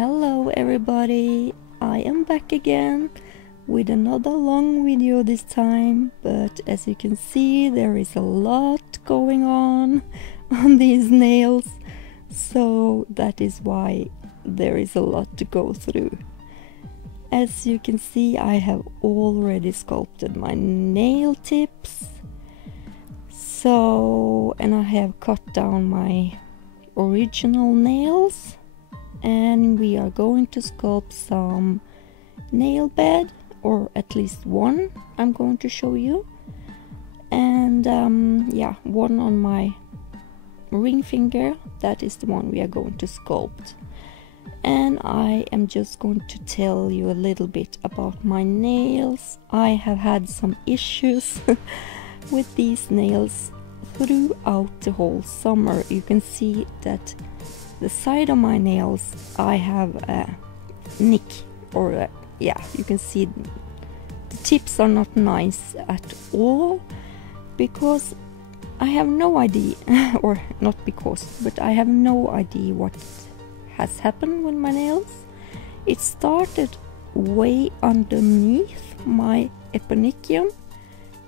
Hello everybody, I am back again with another long video this time, but as you can see there is a lot going on these nails, so that is why there is a lot to go through. As you can see, I have already sculpted my nail tips, and I have cut down my original nails, and we are going to sculpt some nail bed, or at least one I'm going to show you. And yeah, one on my ring finger, that is the one we are going to sculpt. And I am just going to tell you a little bit about my nails. I have had some issues with these nails throughout the whole summer. You can see that the side of my nails I have a nick, or yeah, you can see the tips are not nice at all, because I have no idea, or not because, but I have no idea what has happened with my nails. It started way underneath my eponychium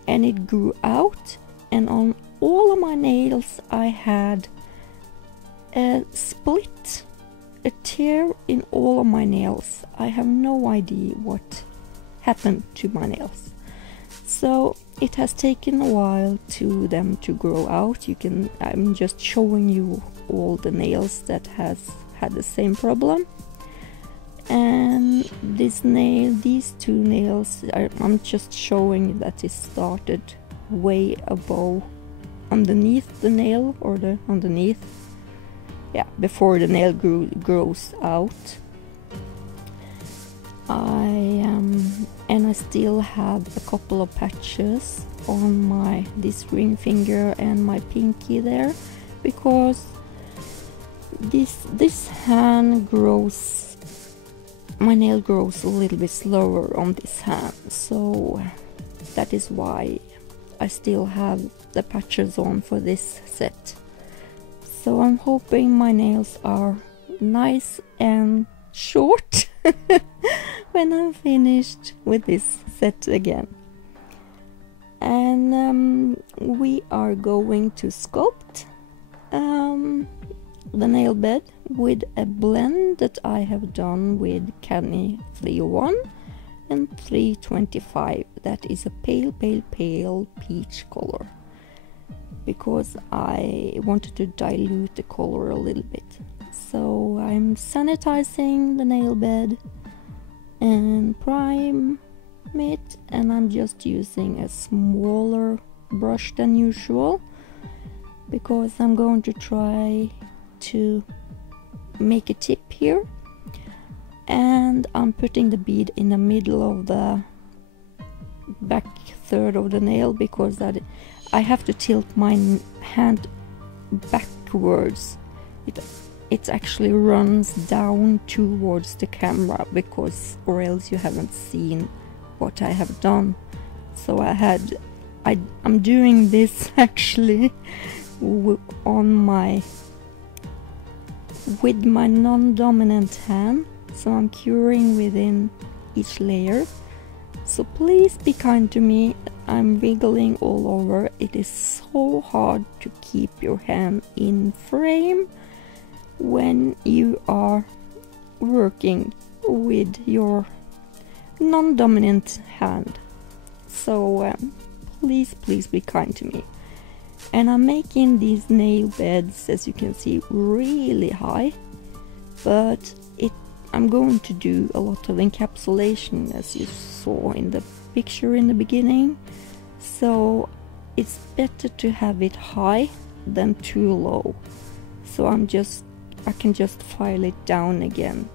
and it grew out, and on all of my nails I had a split, a tear in all of my nails. I have no idea what happened to my nails. So it has taken a while to them to grow out. I'm just showing you all the nails that has had the same problem. And these two nails, I'm just showing that it started way above, underneath the nail, or the underneath, yeah, before the nail grows out. And I still have a couple of patches on this ring finger and my pinky there, because this hand grows, my nail grows a little bit slower on this hand, so that is why I still have the patches on for this set. So I'm hoping my nails are nice and short when I'm finished with this set again. And we are going to sculpt the nail bed with a blend that I have done with Canny 301 and 325. That is a pale peach color, because I wanted to dilute the color a little bit. So I'm sanitizing the nail bed and prime it, and I'm just using a smaller brush than usual, because I'm going to try to make a tip here, and I'm putting the bead in the middle of the back third of the nail, because I have to tilt my hand backwards. It actually runs down towards the camera, because or else you haven't seen what I have done. So I'm doing this actually with my non-dominant hand, so I'm curing within each layer. So please be kind to me. I'm wiggling all over. It is so hard to keep your hand in frame when you are working with your non-dominant hand. So please be kind to me. And I'm making these nail beds, as you can see, really high, but I'm going to do a lot of encapsulation, as you saw in the picture in the beginning, so it's better to have it high than too low. So I can just file it down again.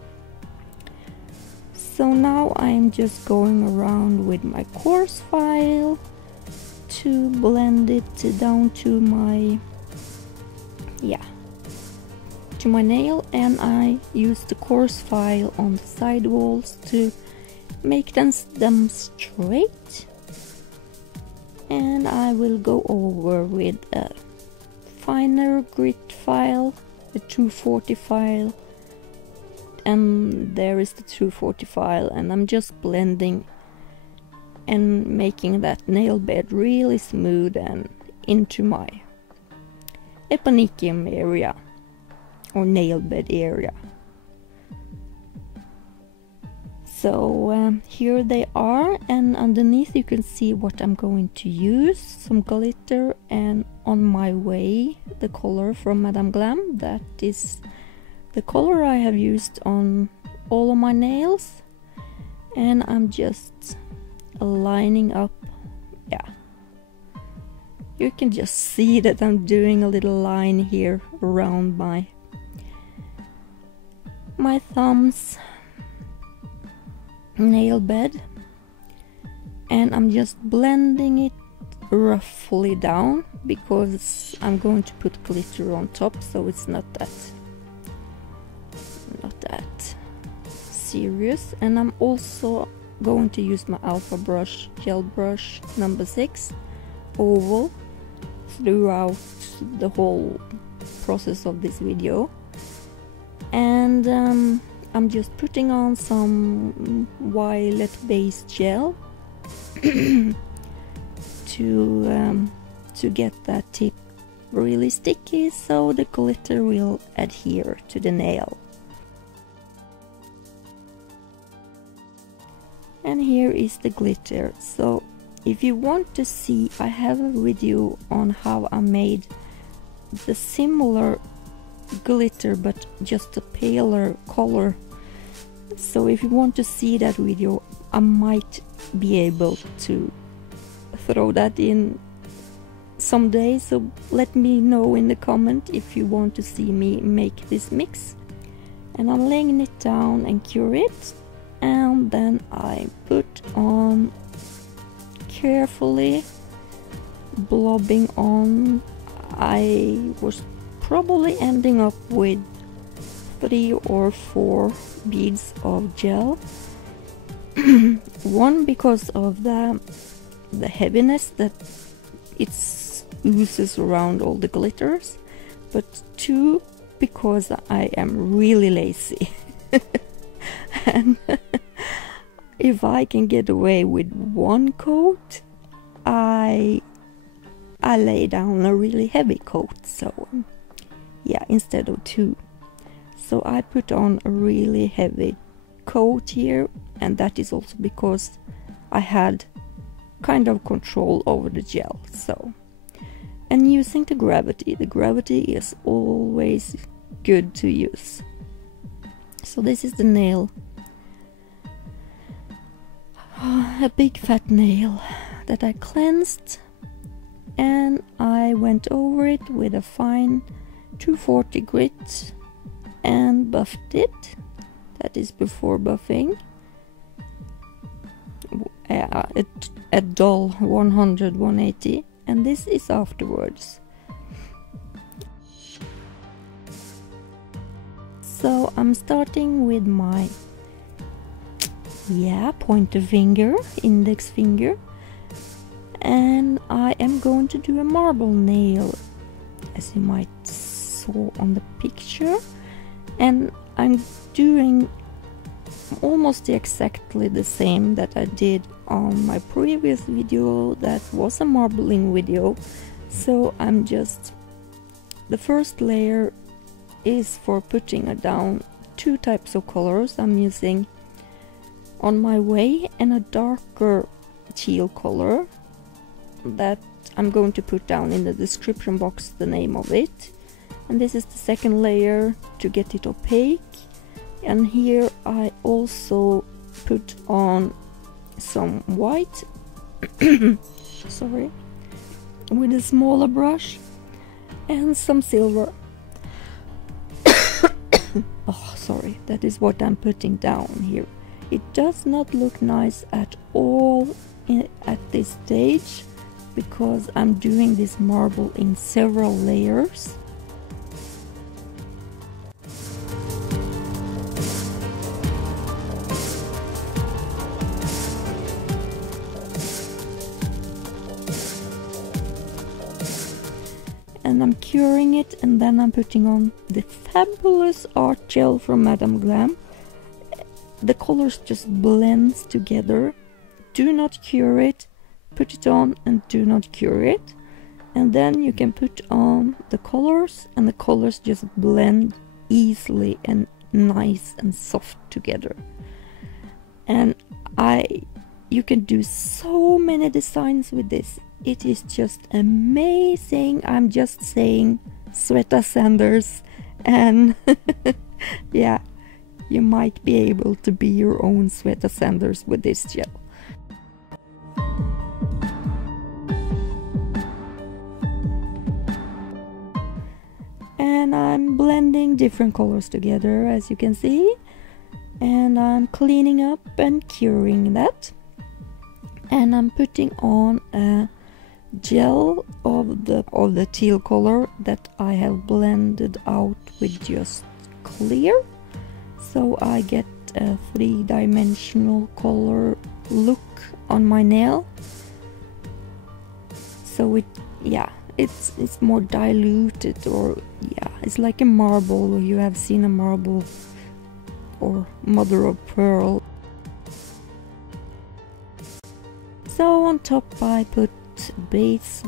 So now I'm just going around with my coarse file to blend it down to my nail, and I use the coarse file on the side walls to make them straight. And I will go over with a finer grit file, a 240 file, and there is the 240 file, and I'm just blending and making that nail bed really smooth and into my eponychium area or nail bed area. So here they are, and underneath you can see what I'm going to use, some glitter, and On My Way, the color from Madame Glam. That is the color I have used on all of my nails, and I'm just lining up. Yeah, you can just see that I'm doing a little line here around my thumbs nail bed, and I'm just blending it roughly down because I'm going to put glitter on top, so it's not that serious. And I'm also going to use my alpha brush, gel brush number 6 oval throughout the whole process of this video, and I'm just putting on some violet based gel to get that tip really sticky so the glitter will adhere to the nail. And here is the glitter. So if you want to see, I have a video on how I made the similar glitter but just a paler color. So if you want to see that video, I might be able to throw that in someday, so let me know in the comment if you want to see me make this mix. And I'm laying it down and cure it, and then I put on, carefully blobbing on. I was probably ending up with 3 or 4 beads of gel. One, because of the heaviness that it oozes around all the glitters, but 2, because I am really lazy. And if I can get away with 1 coat, I lay down a really heavy coat, so yeah, instead of 2. So I put on a really heavy coat here, and that is also because I had kind of control over the gel. So, and using the gravity is always good to use. So this is the nail, a big fat nail that I cleansed, and I went over it with a fine 240 grit and buffed it. That is before buffing. At dull 100-180, and this is afterwards. So I'm starting with my pointer finger, index finger, and I am going to do a marble nail, as you might saw on the picture, and I'm doing almost exactly the same that I did on my previous video that was a marbling video. So I'm just, the first layer is for putting down 2 types of colors. I'm using On My Way and a darker teal color that I'm going to put down in the description box the name of it. And this is the second layer to get it opaque. And here I also put on some white sorry, with a smaller brush, and some silver. Oh, sorry, that is what I'm putting down here. It does not look nice at all at this stage, because I'm doing this marble in several layers. And I'm curing it, and then I'm putting on the fabulous art gel from Madame Glam. the colors just blends together. Do not cure it, put it on and do not cure it. And then you can put on the colors and the colors just blend easily and nice and soft together. And you can do so many designs with this. It is just amazing. I'm just saying sweater sanders, and yeah, you might be able to be your own sweater sanders with this gel. And I'm blending different colors together, as you can see, and I'm cleaning up and curing that. And I'm putting on a gel of the teal color that I have blended out with just clear, so I get a three-dimensional color look on my nail. So it's more diluted, or yeah, it's like a marble. You have seen a marble or mother of pearl. So on top I put base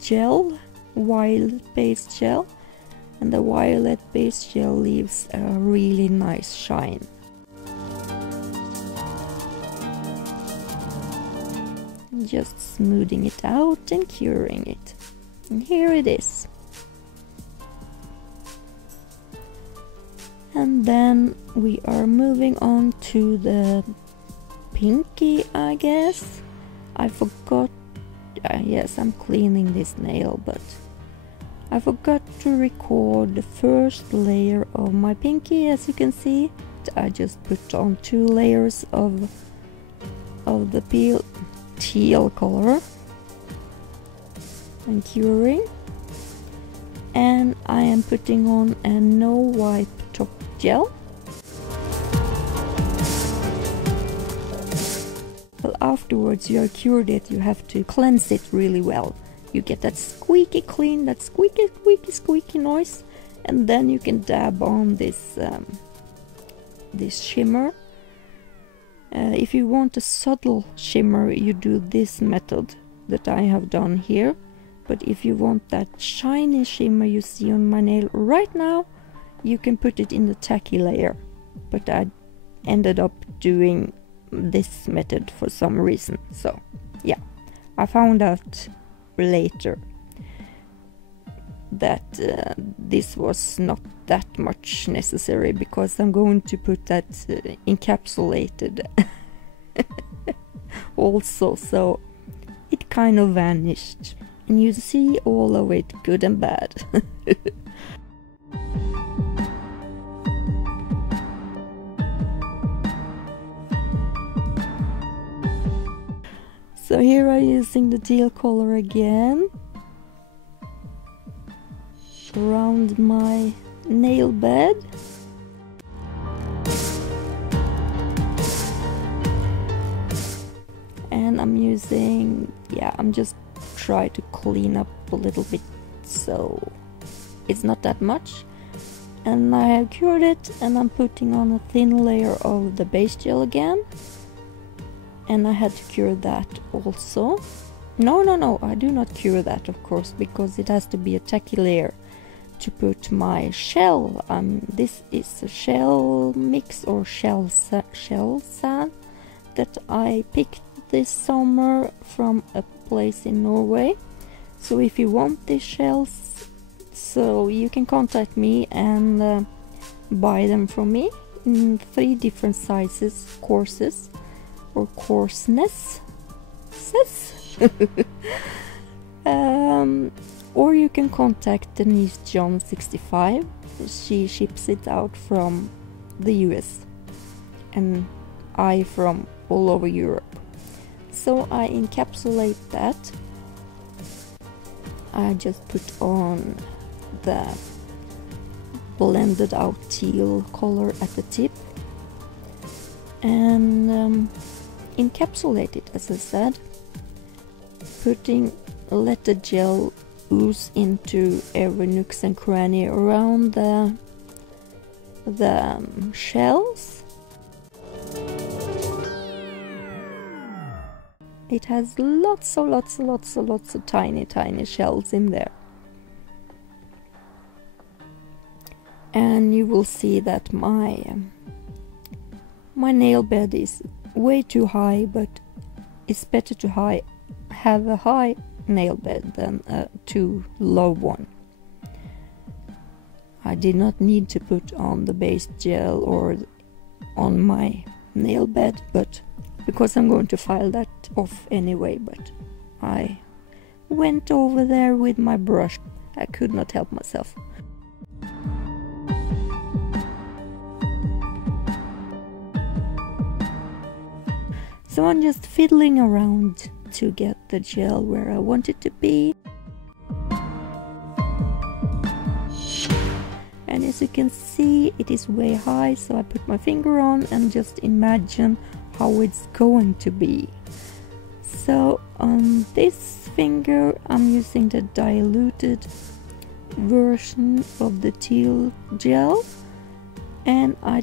gel, violet base gel, and the violet base gel leaves a really nice shine. Just smoothing it out and curing it, and here it is. And then we are moving on to the pinky, I guess. I forgot, yes, I'm cleaning this nail, but I forgot to record the first layer of my pinky. As you can see, I just put on 2 layers of the teal color and curing, and I am putting on a no wipe top gel. Well, afterwards you are cured it, you have to cleanse it really well. You get that squeaky clean, that squeaky noise, and then you can dab on this this shimmer. If you want a subtle shimmer, you do this method that I have done here. But if you want that shiny shimmer you see on my nail right now, you can put it in the tacky layer. But I ended up doing this method for some reason. So yeah, I found out later that this was not that much necessary, because I'm going to put that encapsulated also, so it kind of vanished, and you see all of it, good and bad. So here I'm using the teal color again around my nail bed. And I'm using, I'm just trying to clean up a little bit, so it's not that much. And I have cured it, and I'm putting on a thin layer of the base gel again. And I had to cure that also. No, I do not cure that, of course, because it has to be a tacky layer to put my shell. This is a shell mix or shell sand that I picked this summer from a place in Norway. So if you want these shells, so you can contact me and buy them from me in 3 different sizes, coarses or coarseness. Or you can contact Denise John 65. She ships it out from the US and I from all over Europe. So I encapsulate that. I just put on the blended out teal color at the tip and encapsulate it, as I said, let the gel ooze into every nooks and cranny around the the shells. It has lots of tiny shells in there. And you will see that my nail bed is way too high, but it's better to have a high nail bed than a too low one. I did not need to put on the base gel or on my nail bed, but because I'm going to file that off anyway, but I went over there with my brush. I could not help myself. So I'm just fiddling around to get the gel where I want it to be. And as you can see, it is way high, so I put my finger on and just imagine how it's going to be. So on this finger I'm using the diluted version of the teal gel, and I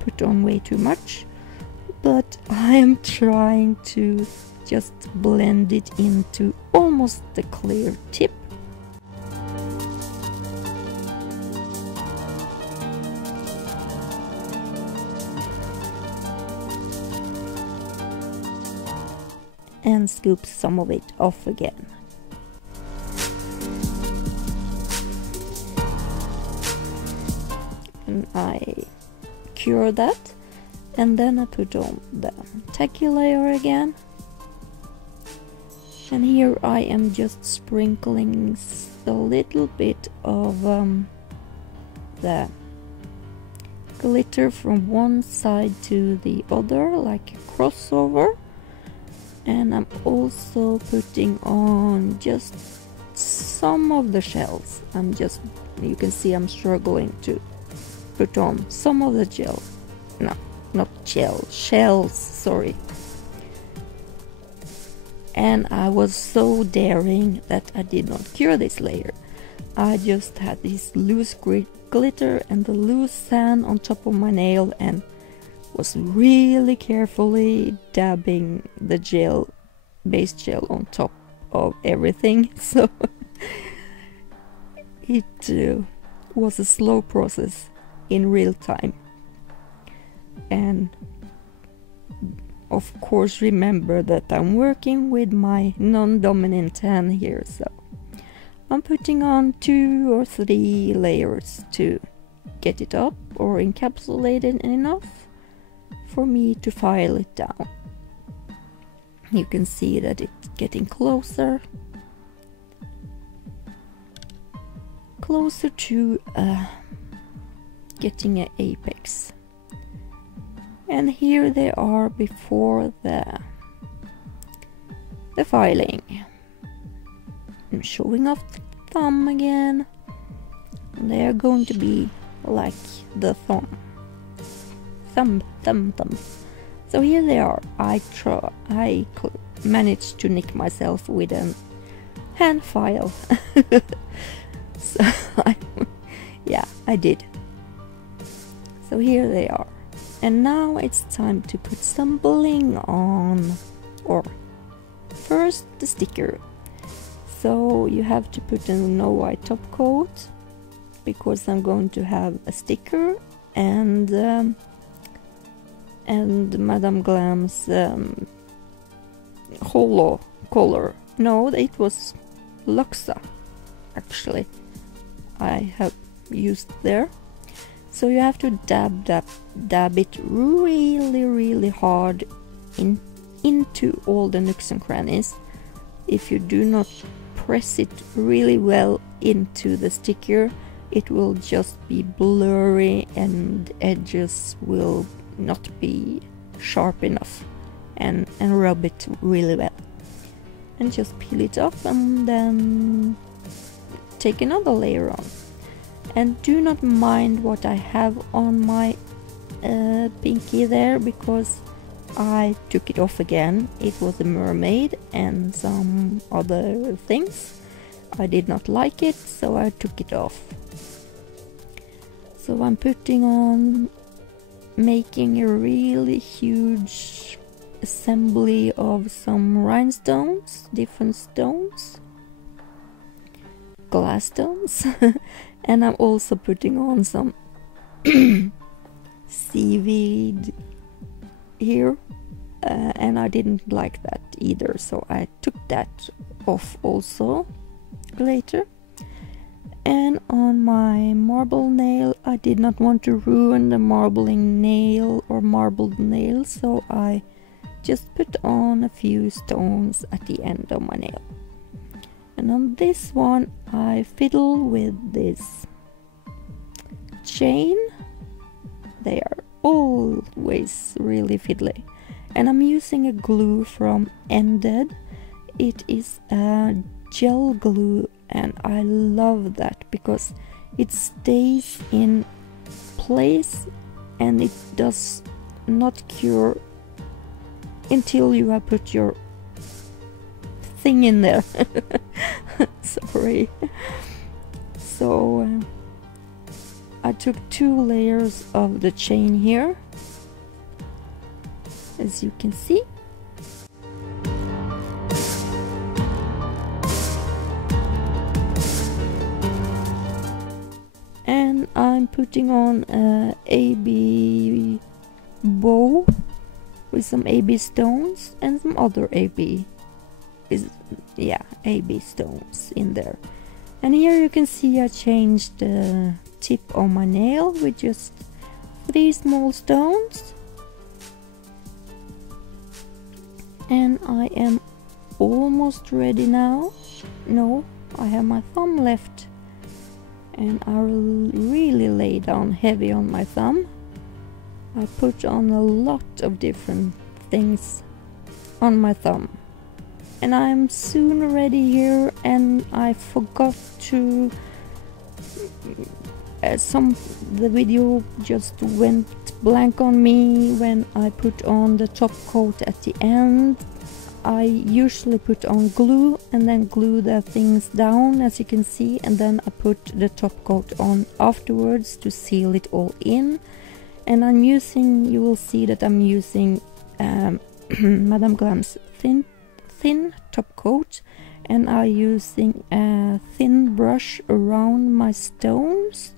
put on way too much, but I am trying to just blend it into almost the clear tip. And scoop some of it off again. And I cure that, and then I put on the tacky layer again. And here I am just sprinkling a little bit of the glitter from one side to the other, like a crossover. And I'm also putting on just some of the shells. You can see I'm struggling to put on some of the gel. No, not gel, shells, sorry. And I was so daring that I did not cure this layer. I just had this loose glitter and the loose sand on top of my nail, and was really carefully dabbing the base gel on top of everything. So it was a slow process in real time. And of course remember that I'm working with my non-dominant hand here, so I'm putting on 2 or 3 layers to get it up or encapsulated enough for me to file it down. You can see that it's getting closer to getting an apex. And here they are before the filing. I'm showing off the thumb again. They are going to be like the thumb. Thumb. So here they are. I managed to nick myself with a hand file. So yeah, I did. So here they are. And now it's time to put some bling on. Or first the sticker. So you have to put a no white top coat, because I'm going to have a sticker and Madame Glam's holo color. No, it was Luxa actually I have used there. So you have to dab it really hard into all the nooks and crannies. If you do not press it really well into the sticker, it will just be blurry and edges will not be sharp enough, and rub it really well. And just peel it off and then take another layer on. And do not mind what I have on my pinky there, because I took it off again. It was a mermaid and some other things. I did not like it, so I took it off. So So I'm putting on, making a really huge assembly of some rhinestones, different stones, glass stones, and I'm also putting on some seaweed here, and I didn't like that either, so I took that off also later. And on my marble nail, I did not want to ruin the marbling nail or marbled nail, so I just put on a few stones at the end of my nail. And on this one I fiddle with this chain. They are always really fiddly. And I'm using a glue from Nded. It is a gel glue, and I love that because it stays in place and it does not cure until you have put your thing in there. Sorry. So I took 2 layers of the chain here, as you can see. And I'm putting on a AB bow with some AB stones and some other AB stones in there. And here you can see I changed the tip on my nail with just 3 small stones. And I am almost ready now. No, I have my thumb left, and I really lay down heavy on my thumb. I put on a lot of different things on my thumb. And I'm soon ready here, and I forgot to the video just went blank on me when I put on the top coat at the end. I usually put on glue and then glue the things down, as you can see, and then I put the top coat on afterwards to seal it all in. And I'm using, you will see that I'm using Madame Glam's thin top coat, and I'm using a thin brush around my stones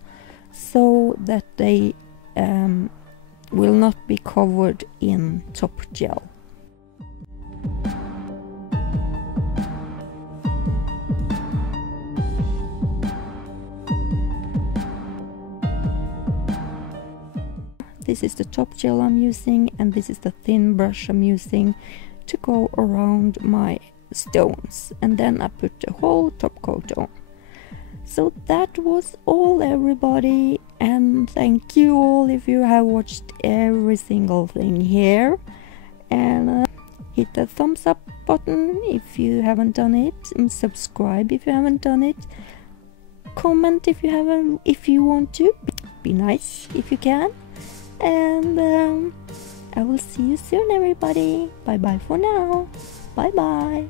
so that they will not be covered in top gel. This is the top gel I'm using, and this is the thin brush I'm using to go around my stones, and then I put the whole top coat on. So that was all, everybody, and thank you all if you have watched every single thing here, and hit the thumbs up button if you haven't done it, and subscribe if you haven't done it, comment if you want to, be nice if you can, and I will see you soon, everybody. Bye bye for now. Bye bye.